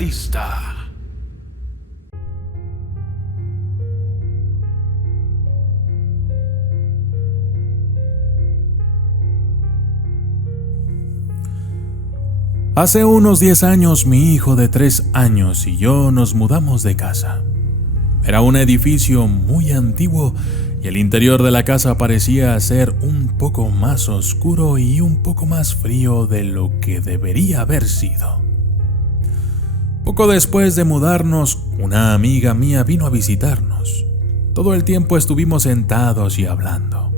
Realista. Hace unos 10 años mi hijo de 3 años y yo nos mudamos de casa. Era un edificio muy antiguo y el interior de la casa parecía ser un poco más oscuro y un poco más frío de lo que debería haber sido. Poco después de mudarnos, una amiga mía vino a visitarnos. Todo el tiempo estuvimos sentados y hablando.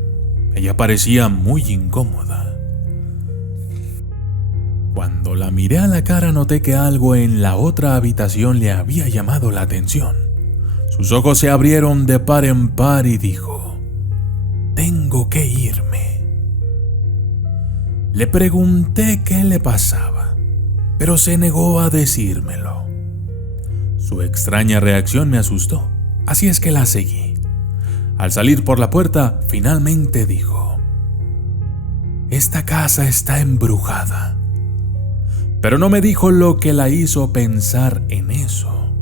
Ella parecía muy incómoda. Cuando la miré a la cara noté que algo en la otra habitación le había llamado la atención. Sus ojos se abrieron de par en par y dijo: «Tengo que irme». Le pregunté qué le pasaba, pero se negó a decírmelo. Su extraña reacción me asustó, así es que la seguí. Al salir por la puerta, finalmente dijo: «Esta casa está embrujada». Pero no me dijo lo que la hizo pensar en eso.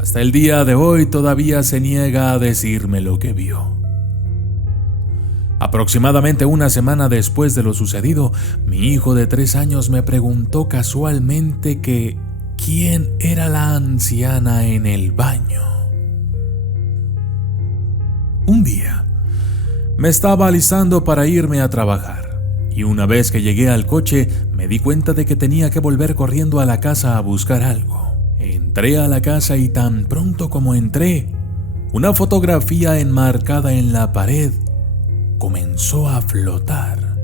Hasta el día de hoy todavía se niega a decirme lo que vio. Aproximadamente una semana después de lo sucedido, mi hijo de 3 años me preguntó casualmente que quién era la anciana en el baño. Un día, me estaba alistando para irme a trabajar. Y una vez que llegué al coche, me di cuenta de que tenía que volver corriendo a la casa a buscar algo. Entré a la casa y tan pronto como entré, una fotografía enmarcada en la pared comenzó a flotar.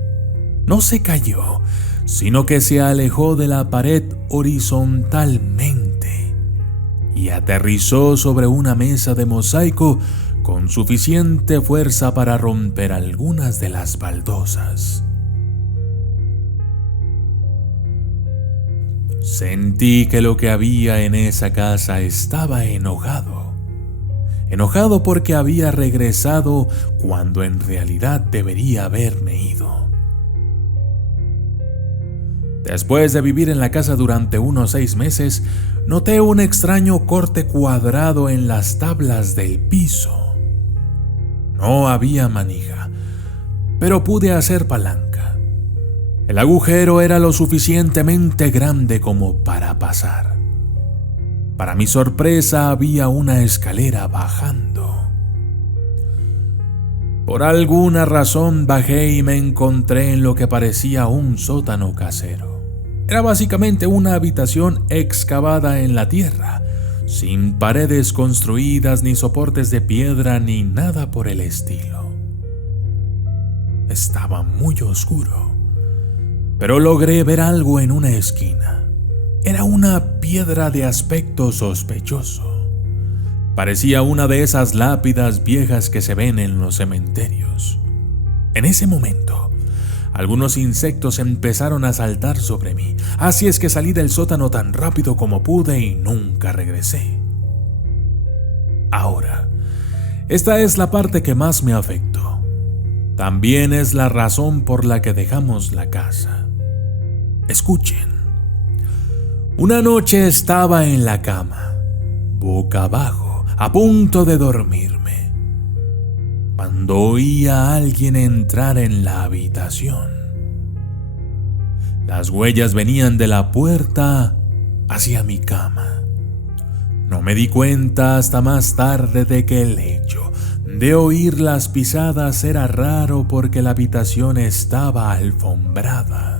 No se cayó, sino que se alejó de la pared horizontalmente y aterrizó sobre una mesa de mosaico con suficiente fuerza para romper algunas de las baldosas. Sentí que lo que había en esa casa estaba enojado. Enojado porque había regresado cuando en realidad debería haberme ido. Después de vivir en la casa durante unos 6 meses, noté un extraño corte cuadrado en las tablas del piso. No había manija, pero pude hacer palanca. El agujero era lo suficientemente grande como para pasar. Para mi sorpresa, había una escalera bajando. Por alguna razón bajé y me encontré en lo que parecía un sótano casero. Era básicamente una habitación excavada en la tierra, sin paredes construidas, ni soportes de piedra, ni nada por el estilo. Estaba muy oscuro, pero logré ver algo en una esquina. Era una piedra de aspecto sospechoso. Parecía una de esas lápidas viejas que se ven en los cementerios. En ese momento, algunos insectos empezaron a saltar sobre mí, así es que salí del sótano tan rápido como pude y nunca regresé. Ahora, esta es la parte que más me afectó. También es la razón por la que dejamos la casa. Escuchen. Una noche estaba en la cama, boca abajo, a punto de dormirme, cuando oí a alguien entrar en la habitación. Las huellas venían de la puerta hacia mi cama. No me di cuenta hasta más tarde de que el hecho de oír las pisadas era raro porque la habitación estaba alfombrada.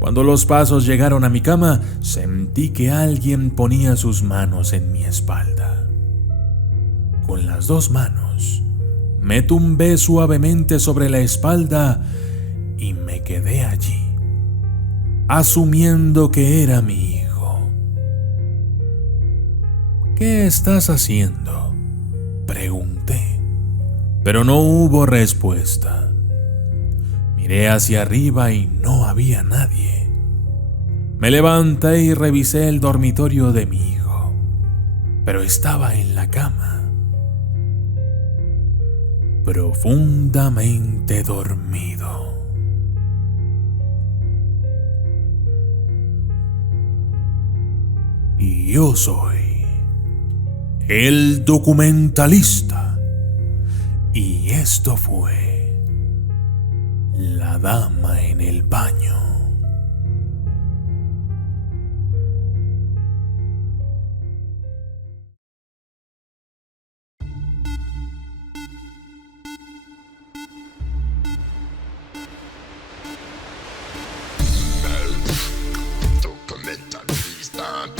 Cuando los pasos llegaron a mi cama, sentí que alguien ponía sus manos en mi espalda. Con las 2 manos, me tumbé suavemente sobre la espalda y me quedé allí, asumiendo que era mi hijo. ¿Qué estás haciendo?, pregunté, pero no hubo respuesta. Miré hacia arriba y no había nadie. Me levanté y revisé el dormitorio de mi hijo, pero estaba en la cama, profundamente dormido. Y yo soy el documentalista. Y esto fue La Dama en el Baño. Documentalista.